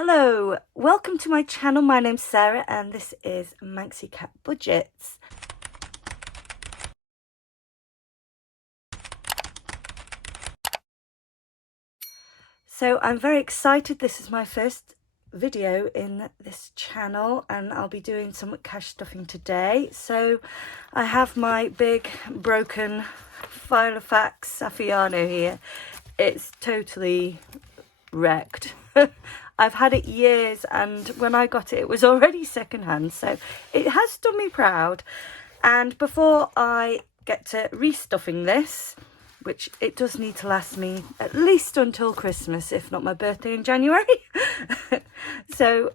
Hello, welcome to my channel. My name's Sarah and this is Manxycatbudgets. So I'm very excited. This is my first video in this channel and I'll be doing some cash stuffing today. So I have my big broken Filofax Saffiano here. It's totally wrecked. I've had it years and when I got it, it was already secondhand, so it has done me proud. And before I get to restuffing this, which it does need to last me at least until Christmas, if not my birthday in January. So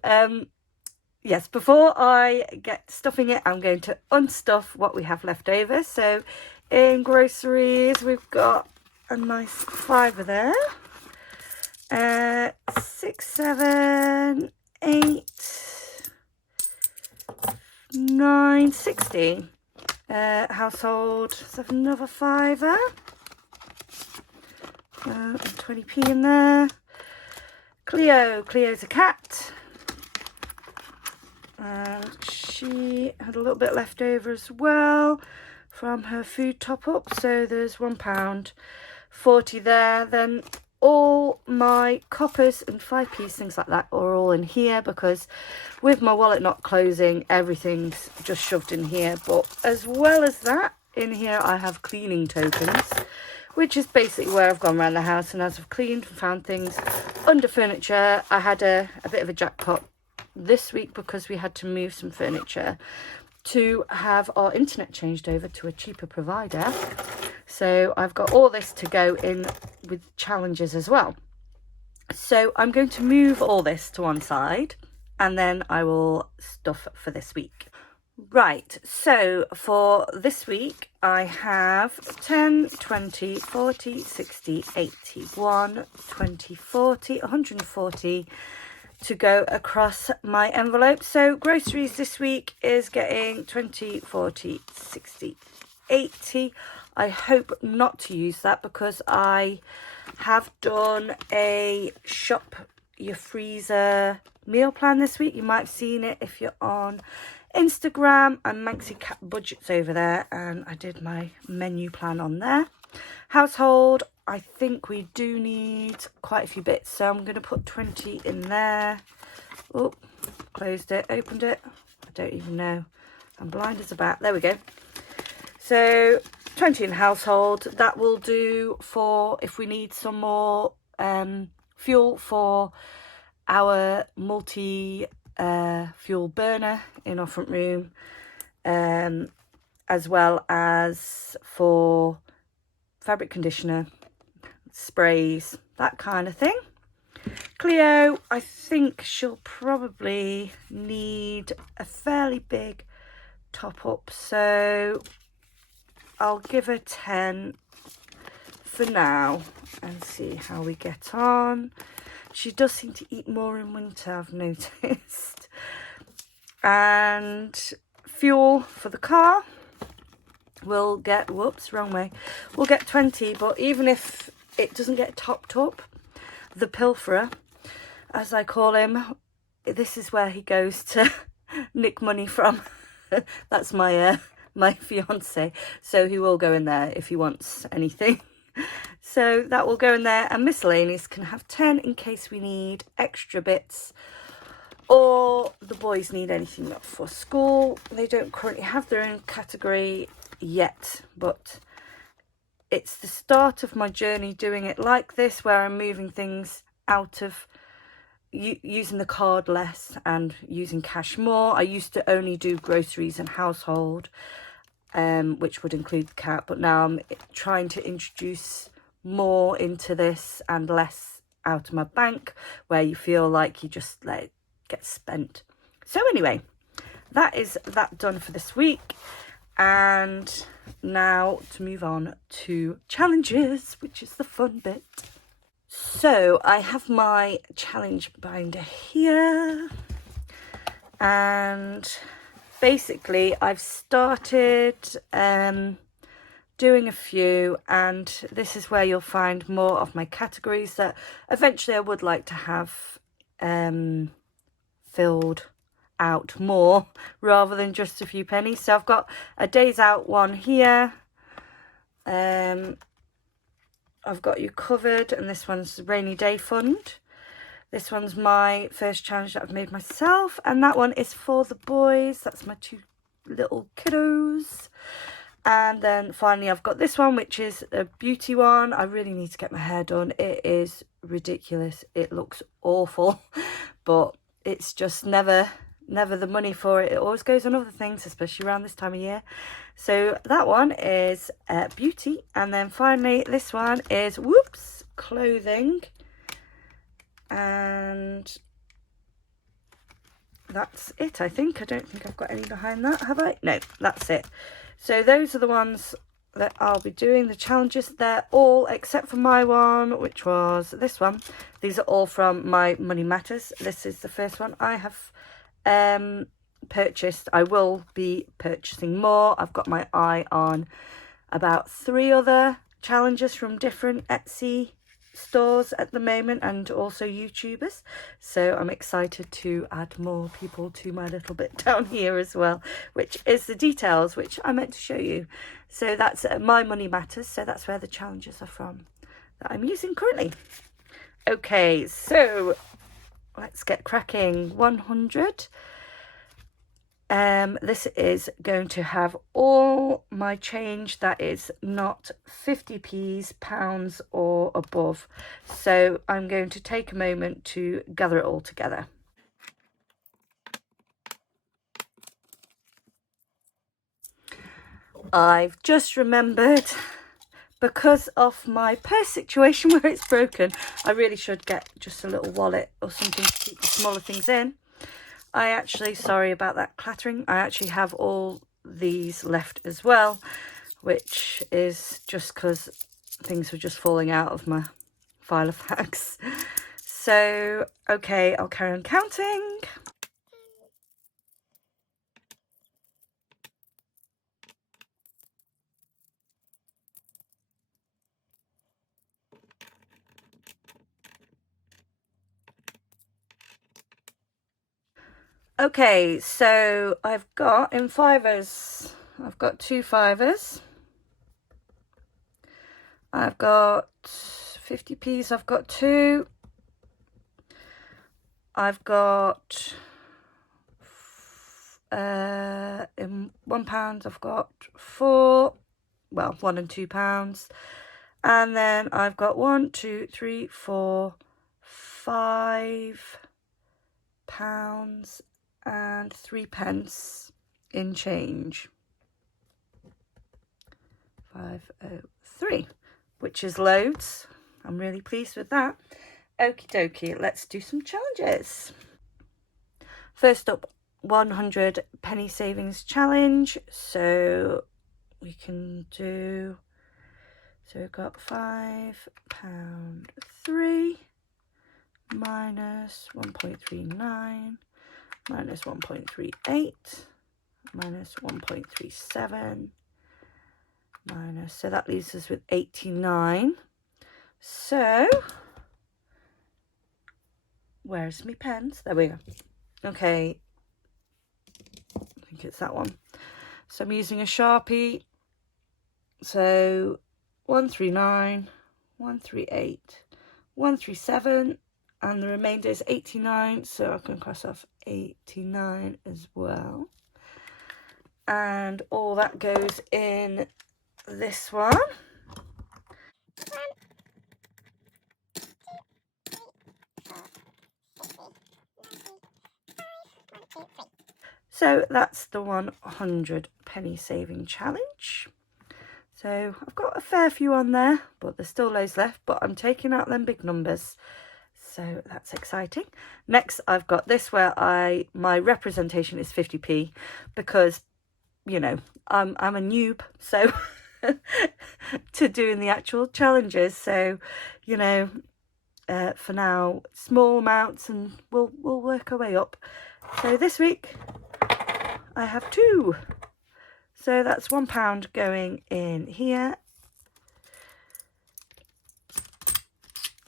yes, before I get stuffing it, I'm going to unstuff what we have left over. So in groceries, we've got a nice fiver there. 6, 7, 8, 9, 60. Household, let's have another fiver. 20p in there. Cleo's a cat. And she had a little bit left over as well from her food top up. So there's £1.40 there. Then all my coppers and 5p, things like that, are all in here because with my wallet not closing, everything's just shoved in here. But as well as that, in here I have cleaning tokens, which is basically where I've gone around the house and as I've cleaned and found things under furniture. I had a bit of a jackpot this week because we had to move some furniture to have our internet changed over to a cheaper provider. So I've got all this to go in with challenges as well. So I'm going to move all this to one side and then I will stuff for this week. Right, so for this week I have 10, 20, 40, 60, 80, 1, 20, 40, 140 to go across my envelope. So groceries this week is getting 20, 40, 60, 80. I hope not to use that because I have done a shop your freezer meal plan this week. You might have seen it if you're on Instagram. I'm Manxycatbudgets over there and I did my menu plan on there. Household, I think we do need quite a few bits, so I'm going to put 20 in there. Oh, closed it, opened it, I don't even know, I'm blind as a bat. There we go. So 20 in household. That will do for if we need some more fuel for our multi fuel burner in our front room, as well as for fabric conditioner, sprays, that kind of thing. Cleo, I think she'll probably need a fairly big top up, so I'll give her 10 for now and see how we get on. She does seem to eat more in winter, I've noticed. And fuel for the car, we'll get, whoops, wrong way. We'll get 20, but even if it doesn't get topped up, the pilferer, as I call him, this is where he goes to nick money from. That's my my fiance, so he will go in there if he wants anything. So that will go in there, and miscellaneous can have 10 in case we need extra bits or the boys need anything for school. They don't currently have their own category yet, but it's the start of my journey doing it like this, where I'm moving things out of using the card less and using cash more. I used to only do groceries and household, which would include the cat, but now I'm trying to introduce more into this and less out of my bank, where you feel like you just let it get spent. So anyway, that is that done for this week. And now to move on to challenges, which is the fun bit. So I have my challenge binder here, and basically I've started doing a few, and this is where you'll find more of my categories that eventually I would like to have filled out more rather than just a few pennies. So I've got a days out one here. I've got you covered, and this one's the rainy day fund. This one's my first challenge that I've made myself, and that one is for the boys. That's my 2 little kiddos. And then finally I've got this one, which is a beauty one. I really need to get my hair done. It is ridiculous. It looks awful, but it's just never the money for it. It always goes on other things, especially around this time of year. So that one is beauty. And then finally this one is, whoops, clothing. And that's it, I think. I don't think I've got any behind that, have I? No, that's it. So those are the ones that I'll be doing, the challenges. They're all, except for my one, which was this one. These are all from my Money Matters. This is the first one I have purchased. I will be purchasing more. I've got my eye on about 3 other challenges from different Etsy stores at the moment, and also YouTubers, so I'm excited to add more people to my little bit down here as well, which is the details which I meant to show you. So that's my Money Matters, so that's where the challenges are from that I'm using currently. Okay, so let's get cracking. 100. This is going to have all my change that is not 50p's, pounds or above. So I'm going to take a moment to gather it all together. I've just remembered, because of my purse situation where it's broken, I really should get just a little wallet or something to keep the smaller things in. I actually, sorry about that clattering, I actually have all these left as well, which is just because things were just falling out of my file of bags. So, okay, I'll carry on counting. Okay, so I've got in fivers, I've got 2 fivers. I've got 50p's, I've got 2. I've got in £1 I've got 4, well, £1 and £2. And then I've got 1, 2, 3, 4, 5 pounds and 3 pence in change. 503, which is loads. I'm really pleased with that. Okie dokie, let's do some challenges. First up, 100 penny savings challenge. So we can do, so we've got £5.3 minus 1.39 minus 1.38 minus 1.37 minus, so that leaves us with 89. So where's my pens? There we go. Okay, I think it's that one. So I'm using a Sharpie. So 139, 138, 137, and the remainder is 89, so I can cross off 89 as well. And all that goes in this one. So that's the 100 penny saving challenge. So I've got a fair few on there, but there's still loads left, but I'm taking out them big numbers. So that's exciting. Next, I've got this where my representation is 50p because, you know, I'm a noob, so to doing the actual challenges. So, you know, for now, small amounts, and we'll work our way up. So this week I have 2. So that's £1 going in here.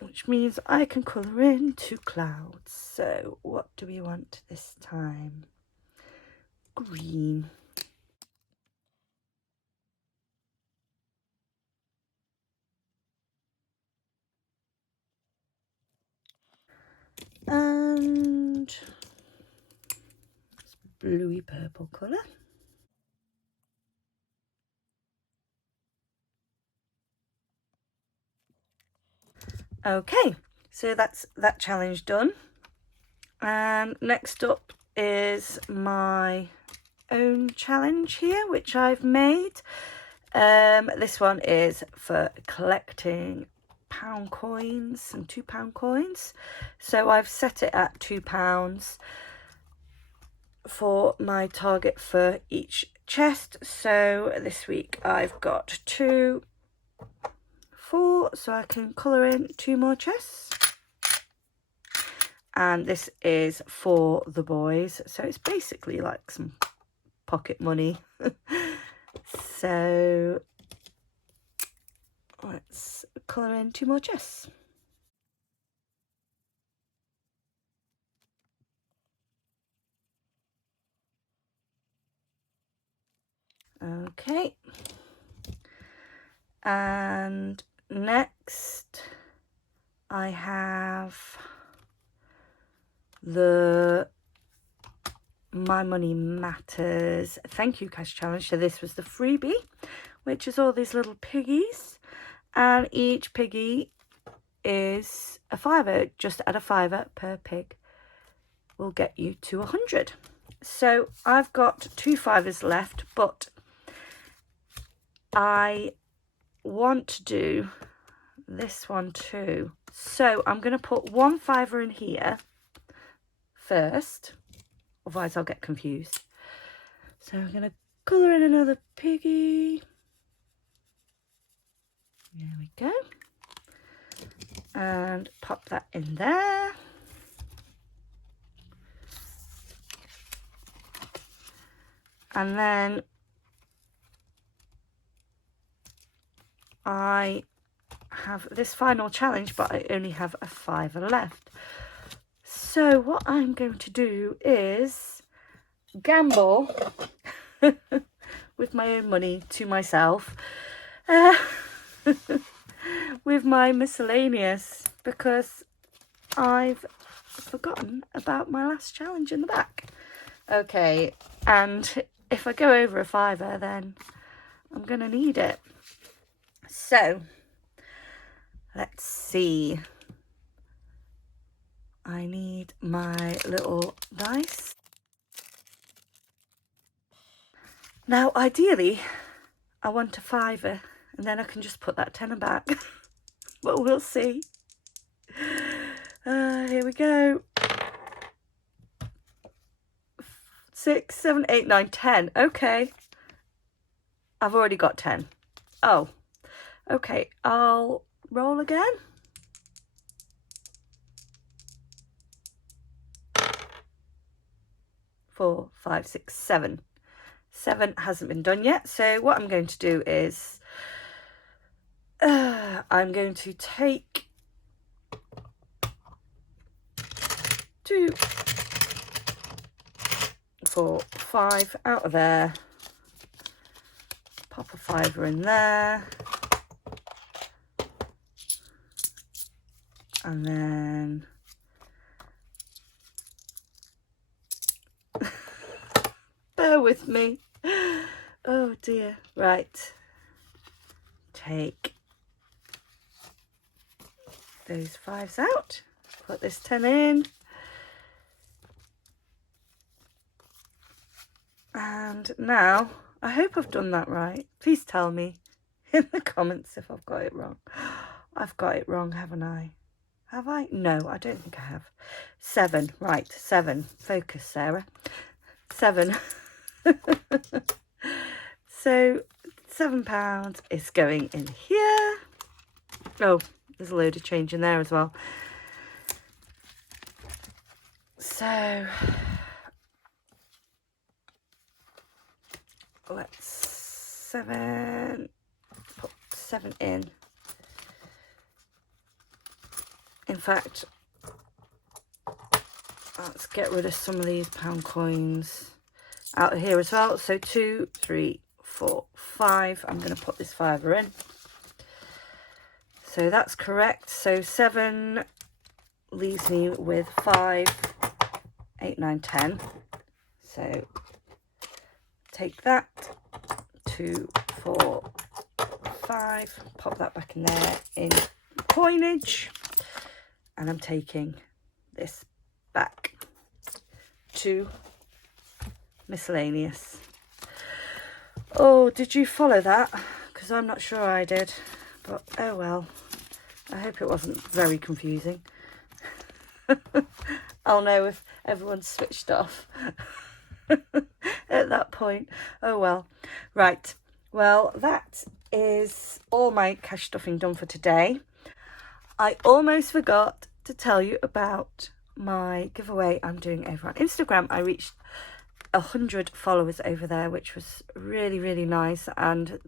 which means I can colour in 2 clouds. So what do we want this time? Green. And bluey purple colour. Okay, so that's that challenge done. And next up is my own challenge here, which I've made. This one is for collecting pound coins and £2 coins. So I've set it at £2 for my target for each chest. So this week I've got 2, 4, so I can colour in 2 more chests. And this is for the boys, so it's basically like some pocket money. So let's colour in 2 more chests. Okay, and next I have the My Money Matters Thank You Cash Challenge. So this was the freebie, which is all these little piggies, and each piggy is a £5. Just add a £5 per pig will get you to 100. So I've got 2 £5s left, but I want to do this one too. So I'm going to put 1 £5 in here first, otherwise I'll get confused. So I'm going to colour in another piggy. There we go. And pop that in there. And then I have this final challenge, but I only have a £5 left. So what I'm going to do is gamble with my own money to myself with my miscellaneous, because I've forgotten about my last challenge in the back. Okay, and if I go over a £5, then I'm gonna need it. So let's see. I need my little dice. Now, ideally, I want a £5, and then I can just put that tenner back. But we'll see. Here we go. 6, 7, 8, 9, 10. Okay. I've already got 10. Oh. Okay, I'll roll again. Four, 5, 6, 7. 7 hasn't been done yet. So what I'm going to do is I'm going to take 2, 4, 5 out of there. Pop a £5 in there. And then bear with me. Oh dear. Right. Take those 5s out. Put this 10 in. And now, I hope I've done that right. Please tell me in the comments if I've got it wrong. I've got it wrong, haven't I? Have I? No, I don't think I have. 7. Right, 7. Focus, Sarah. 7. So £7 is going in here. Oh, there's a load of change in there as well. So let's 7, put 7 in. In fact, let's get rid of some of these pound coins out of here as well. So 2, 3, 4, 5. I'm going to put this fiver in. So that's correct. So 7 leaves me with 5, 8, 9, 10. So take that, 2, 4, 5, pop that back in there in coinage, and I'm taking this back to miscellaneous. Oh, did you follow that? Because I'm not sure I did, but oh well. I hope it wasn't very confusing. I'll know if everyone's switched off at that point. Oh well. Right. Well, that is all my cash stuffing done for today. I almost forgot to tell you about my giveaway I'm doing over on Instagram. I reached 100 followers over there, which was really, really nice, and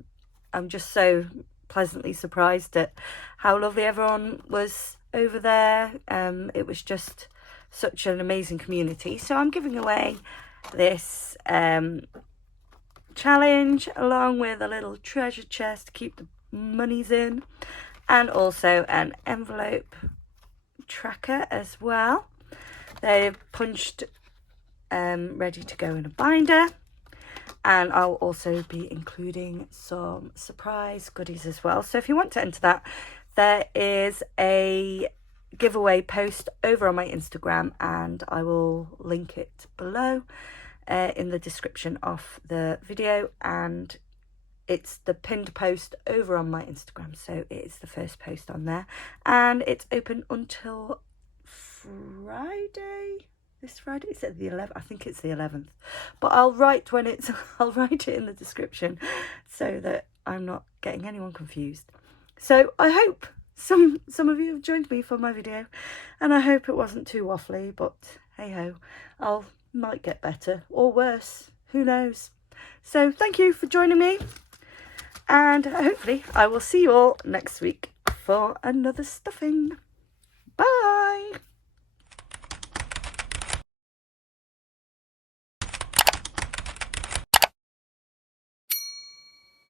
I'm just so pleasantly surprised at how lovely everyone was over there. It was just such an amazing community. So I'm giving away this challenge along with a little treasure chest to keep the monies in, and also an envelope tracker as well. They're punched ready to go in a binder, and I'll also be including some surprise goodies as well. So if you want to enter that, there is a giveaway post over on my Instagram, and I will link it below in the description of the video, and it's the pinned post over on my Instagram, so it is the first post on there, and it's open until Friday. This Friday, is it the 11th? I think it's the 11th, but I'll write it in the description so that I'm not getting anyone confused. So I hope some of you have joined me for my video, and I hope it wasn't too waffly, but hey ho, might get better or worse, who knows. So thank you for joining me, and hopefully I will see you all next week for another stuffing.